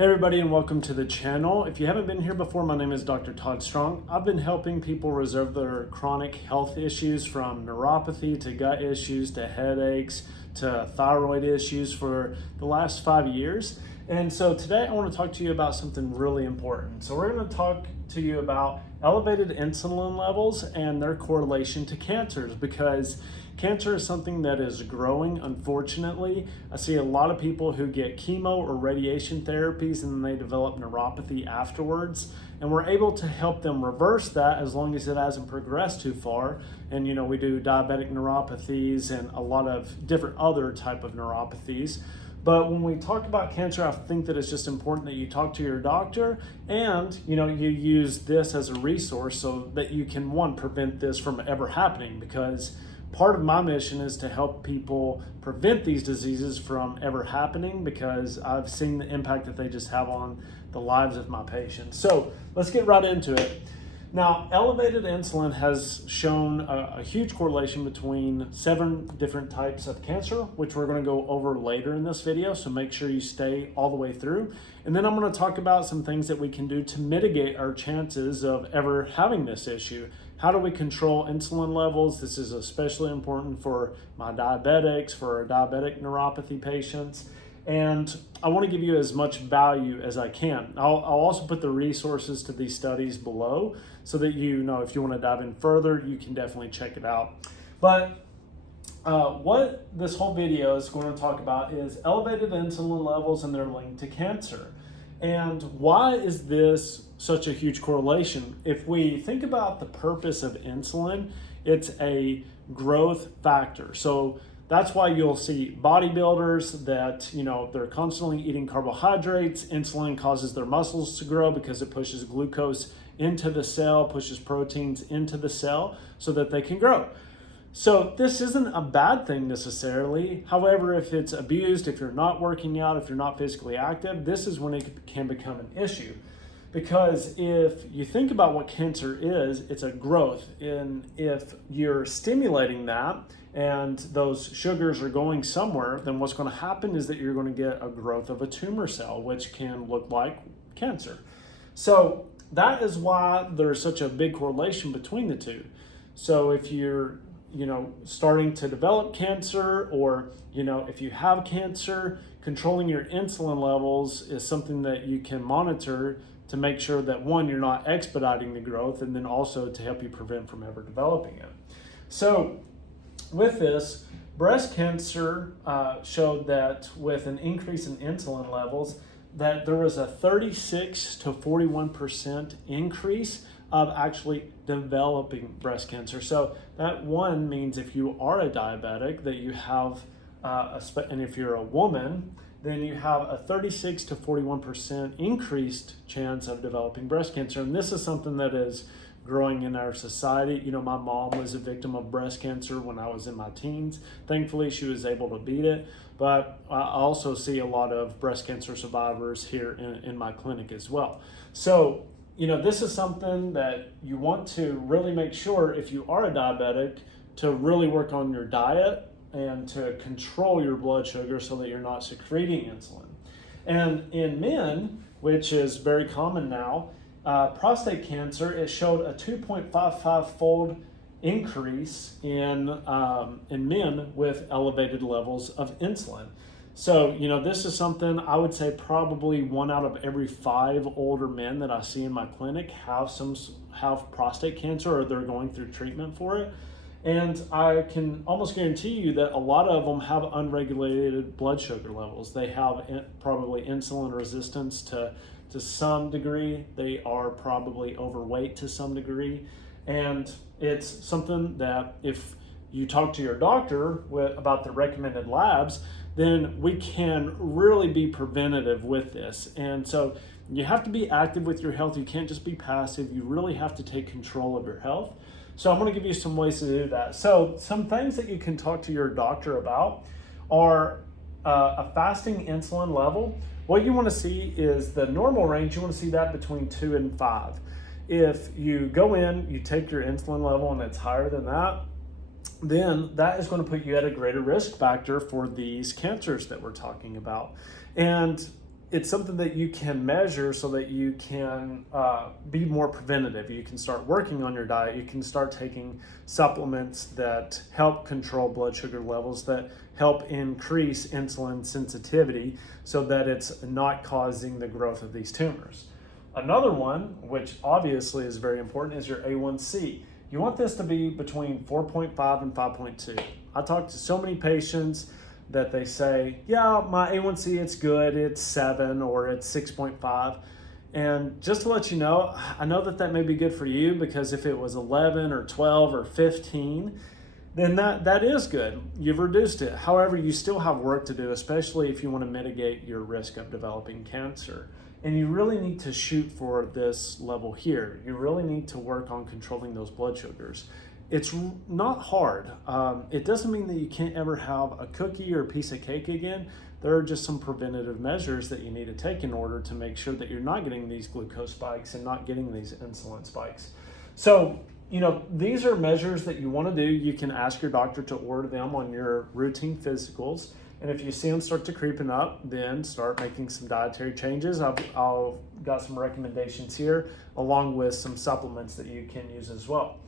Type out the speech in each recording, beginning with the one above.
Hey everybody, and welcome to the channel. If you haven't been here before, my name is Dr. Todd Strong. I've been helping people resolve their chronic health issues, from neuropathy to gut issues to headaches to thyroid issues, for the last 5 years. And so today I want to talk to you about something really important. So we're going to talk to you about elevated insulin levels and their correlation to cancers, because cancer is something that is growing, unfortunately. I see a lot of people who get chemo or radiation therapies and then they develop neuropathy afterwards. And we're able to help them reverse that as long as it hasn't progressed too far. And we do diabetic neuropathies and a lot of different other type of neuropathies. But when we talk about cancer, I think that it's just important that you talk to your doctor and you use this as a resource so that you can, one, prevent this from ever happening, because part of my mission is to help people prevent these diseases from ever happening, because I've seen the impact that they just have on the lives of my patients. So let's get right into it. Now, elevated insulin has shown a huge correlation between 7 different types of cancer, which we're going to go over later in this video, so make sure you stay all the way through. And then I'm going to talk about some things that we can do to mitigate our chances of ever having this issue. How do we control insulin levels? This is especially important for my diabetics, for our diabetic neuropathy patients. And I want to give you as much value as I can. I'll also put the resources to these studies below so that if you want to dive in further, you can definitely check it out. But what this whole video is going to talk about is elevated insulin levels and their link to cancer. And why is this such a huge correlation? If we think about the purpose of insulin, it's a growth factor. So that's why you'll see bodybuilders that, they're constantly eating carbohydrates. Insulin causes their muscles to grow because it pushes glucose into the cell, pushes proteins into the cell so that they can grow. So this isn't a bad thing necessarily. However, if it's abused, if you're not working out, if you're not physically active, this is when it can become an issue. Because if you think about what cancer is, it's a growth. And if you're stimulating that and those sugars are going somewhere, then what's going to happen is that you're going to get a growth of a tumor cell, which can look like cancer. So that is why there's such a big correlation between the two. So if you're starting to develop cancer, or if you have cancer, controlling your insulin levels is something that you can monitor to make sure that, one, you're not expediting the growth, and then also to help you prevent from ever developing it. So with this, breast cancer showed that with an increase in insulin levels, that there was a 36 to 41% increase of actually developing breast cancer. So that, one, means if you are a diabetic, that you have, and if you're a woman, then you have a 36 to 41% increased chance of developing breast cancer. And this is something that is growing in our society. My mom was a victim of breast cancer when I was in my teens. Thankfully, she was able to beat it. But I also see a lot of breast cancer survivors here in my clinic as well. So, this is something that you want to really make sure, if you are a diabetic, to really work on your diet and to control your blood sugar so that you're not secreting insulin. And in men, which is very common now, prostate cancer, it showed a 2.55-fold increase in men with elevated levels of insulin. So, this is something I would say probably 1 out of every 5 older men that I see in my clinic have prostate cancer, or they're going through treatment for it. And I can almost guarantee you that a lot of them have unregulated blood sugar levels. They have probably insulin resistance to some degree. They are probably overweight to some degree. And it's something that if you talk to your doctor about the recommended labs, then we can really be preventative with this. And so you have to be active with your health. You can't just be passive. You really have to take control of your health. So I'm going to give you some ways to do that. So some things that you can talk to your doctor about are a fasting insulin level. What you want to see is the normal range. You want to see that between 2 and 5. If you go in, you take your insulin level and it's higher than that, then that is going to put you at a greater risk factor for these cancers that we're talking about. And it's something that you can measure so that you can be more preventative. You can start working on your diet. You can start taking supplements that help control blood sugar levels, that help increase insulin sensitivity so that it's not causing the growth of these tumors. Another one, which obviously is very important, is your A1C. You want this to be between 4.5 and 5.2. I talk to so many patients that they say, yeah, my A1C, it's good, it's 7 or it's 6.5. And just to let you know, I know that may be good for you, because if it was 11 or 12 or 15, then that is good. You've reduced it. However, you still have work to do, especially if you want to mitigate your risk of developing cancer. And you really need to shoot for this level here. You really need to work on controlling those blood sugars. It's not hard. It doesn't mean that you can't ever have a cookie or a piece of cake again. There are just some preventative measures that you need to take in order to make sure that you're not getting these glucose spikes and not getting these insulin spikes. So, these are measures that you want to do. You can ask your doctor to order them on your routine physicals. And if you see them start to creeping up, then start making some dietary changes. I've got some recommendations here, along with some supplements that you can use as well.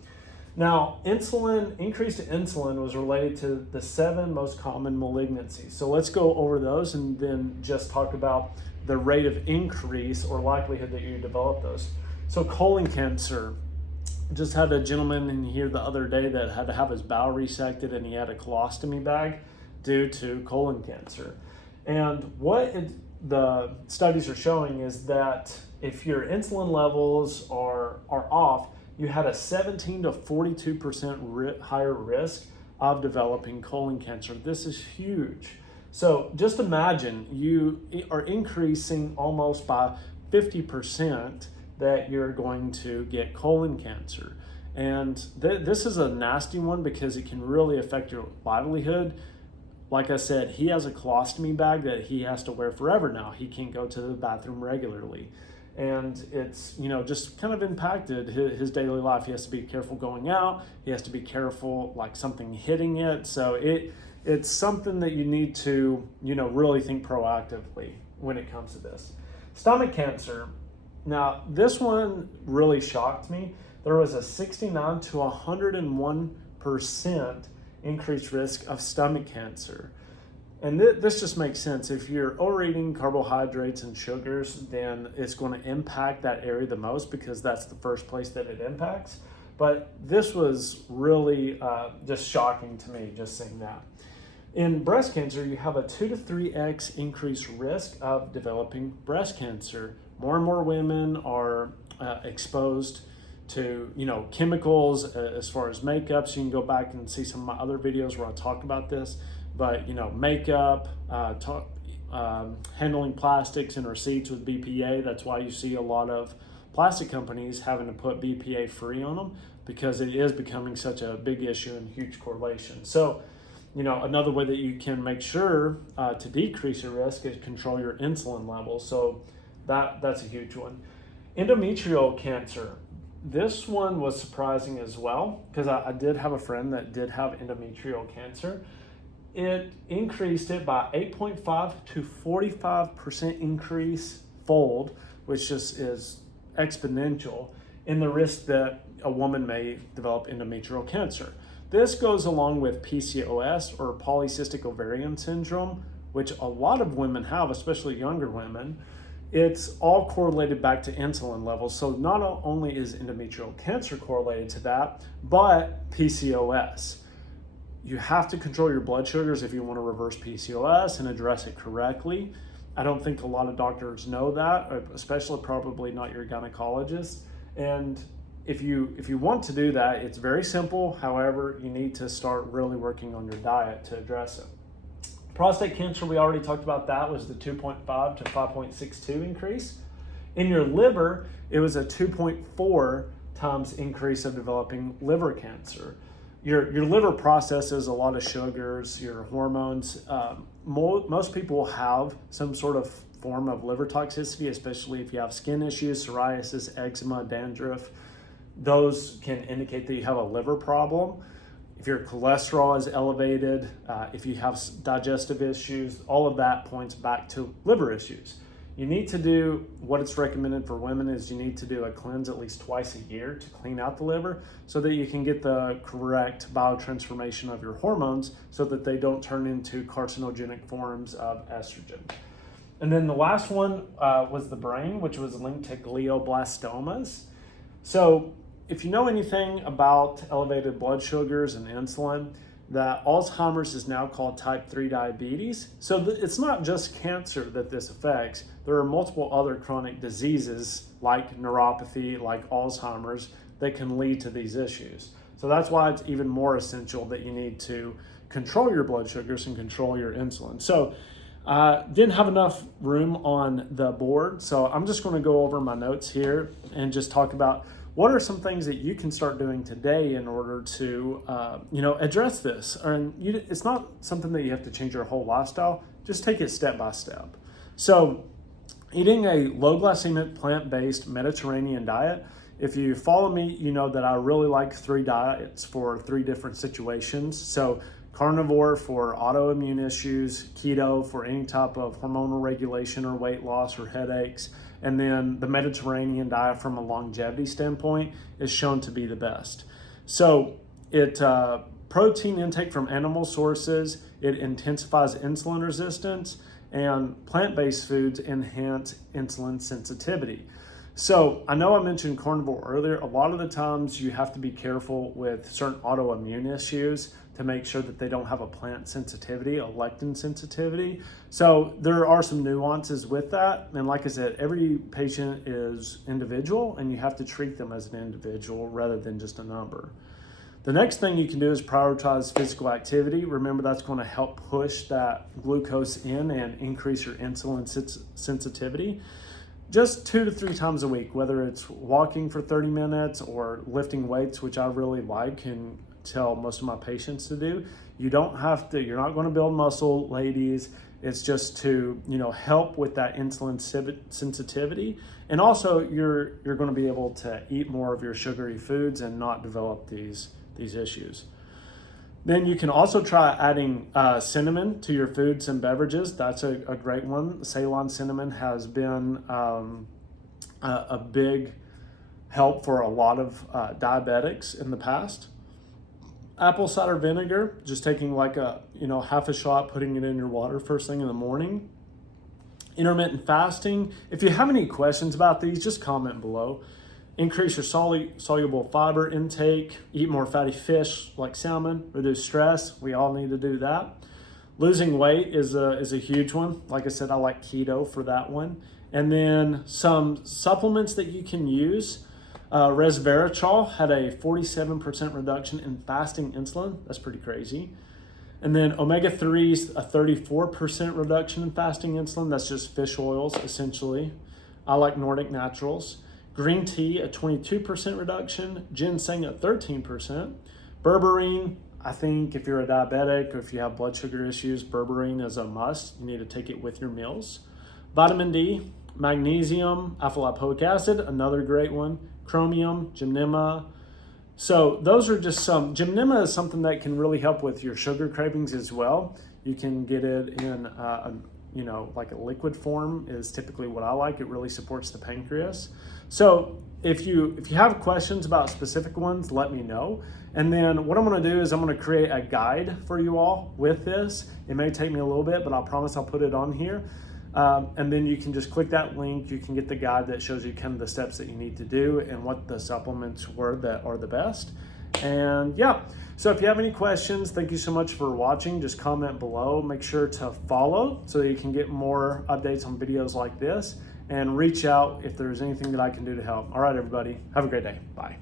Now, increased insulin was related to the 7 most common malignancies. So let's go over those and then just talk about the rate of increase or likelihood that you develop those. So colon cancer. Just had a gentleman in here the other day that had to have his bowel resected, and he had a colostomy bag due to colon cancer. And what the studies are showing is that if your insulin levels are off, you had a 17 to 42% higher risk of developing colon cancer. This is huge. So just imagine you are increasing almost by 50% that you're going to get colon cancer. And this is a nasty one, because it can really affect your livelihood. Like I said, he has a colostomy bag that he has to wear forever now. He can't go to the bathroom regularly. And it's, just kind of impacted his daily life. He has to be careful going out. He has to be careful, like something hitting it. So it's something that you need to, really think proactively when it comes to this. Stomach cancer. Now, this one really shocked me. There was a 69 to 101% increased risk of stomach cancer. And this just makes sense. If you're overeating carbohydrates and sugars, then it's going to impact that area the most, because that's the first place that it impacts. But this was really just shocking to me, just seeing that. In breast cancer, you have a 2 to 3x increased risk of developing breast cancer. More and more women are exposed to chemicals as far as makeup. So you can go back and see some of my other videos where I talk about this. But makeup, handling plastics and receipts with BPA. That's why you see a lot of plastic companies having to put BPA free on them, because it is becoming such a big issue and huge correlation. So, another way that you can make sure to decrease your risk is control your insulin levels. So that's a huge one. Endometrial cancer. This one was surprising as well, because I did have a friend that did have endometrial cancer. It increased it by 8.5 to 45% increase fold, which just is exponential in the risk that a woman may develop endometrial cancer. This goes along with PCOS, or polycystic ovarian syndrome, which a lot of women have, especially younger women. It's all correlated back to insulin levels. So not only is endometrial cancer correlated to that, but PCOS. You have to control your blood sugars if you want to reverse PCOS and address it correctly. I don't think a lot of doctors know that, especially probably not your gynecologist. And if you want to do that, it's very simple. However, you need to start really working on your diet to address it. Prostate cancer, we already talked about that, was the 2.5 to 5.62 increase. In your liver, it was a 2.4 times increase of developing liver cancer. Your liver processes a lot of sugars, your hormones. Most people have some sort of form of liver toxicity, especially if you have skin issues, psoriasis, eczema, dandruff. Those can indicate that you have a liver problem. If your cholesterol is elevated, if you have digestive issues, all of that points back to liver issues. you need to do what it's recommended for women is you need to do a cleanse at least twice a year to clean out the liver so that you can get the correct biotransformation of your hormones so that they don't turn into carcinogenic forms of estrogen. And then the last one was the brain, which was linked to glioblastomas. So if you know anything about elevated blood sugars and insulin, that Alzheimer's is now called type 3 diabetes. So it's not just cancer that this affects. There are multiple other chronic diseases like neuropathy, like Alzheimer's, that can lead to these issues. So that's why it's even more essential that you need to control your blood sugars and control your insulin. So didn't have enough room on the board, so I'm just going to go over my notes here and just talk about what are some things that you can start doing today in order to, address this? It's not something that you have to change your whole lifestyle. Just take it step by step. So, eating a low glycemic, plant-based Mediterranean diet. If you follow me, you know that I really like 3 diets for 3 different situations. So, carnivore for autoimmune issues, keto for any type of hormonal regulation or weight loss or headaches, and then the Mediterranean diet from a longevity standpoint is shown to be the best. So protein intake from animal sources, it intensifies insulin resistance, and plant-based foods enhance insulin sensitivity. So I know I mentioned carnivore earlier. A lot of the times you have to be careful with certain autoimmune issues to make sure that they don't have a plant sensitivity, a lectin sensitivity. So there are some nuances with that. And like I said, every patient is individual and you have to treat them as an individual rather than just a number. The next thing you can do is prioritize physical activity. Remember, that's going to help push that glucose in and increase your insulin sensitivity. Just 2 to 3 times a week, whether it's walking for 30 minutes or lifting weights, which I really like and tell most of my patients to do. You don't have to, you're not going to build muscle, ladies. It's just to, help with that insulin sensitivity. And also you're going to be able to eat more of your sugary foods and not develop these issues. Then you can also try adding cinnamon to your foods and beverages. That's a great one. Ceylon cinnamon has been a big help for a lot of diabetics in the past. Apple cider vinegar, just taking like half a shot, putting it in your water first thing in the morning. Intermittent fasting. If you have any questions about these, just comment below. Increase your soluble fiber intake, eat more fatty fish like salmon, reduce stress. We all need to do that. Losing weight is a huge one. Like I said, I like keto for that one. And then some supplements that you can use. Resveratrol had a 47% reduction in fasting insulin. That's pretty crazy. And then omega-3s, a 34% reduction in fasting insulin. That's just fish oils, essentially. I like Nordic Naturals. Green tea, a 22% reduction. Ginseng, a 13%. Berberine, I think if you're a diabetic or if you have blood sugar issues, berberine is a must. You need to take it with your meals. Vitamin D, magnesium, alpha-lipoic acid, another great one. Chromium, gymnema. So those are just some. Gymnema is something that can really help with your sugar cravings as well. You can get it in, like a liquid form is typically what I like. It really supports the pancreas. So if you have questions about specific ones, let me know. And then what I'm going to do is I'm going to create a guide for you all with this. It may take me a little bit, but I promise I'll put it on here. And then you can just click that link. You can get the guide that shows you kind of the steps that you need to do and what the supplements were that are the best. And yeah, so if you have any questions, thank you so much for watching. Just comment below. Make sure to follow so you can get more updates on videos like this, and reach out if there's anything that I can do to help. All right, everybody, have a great day. Bye.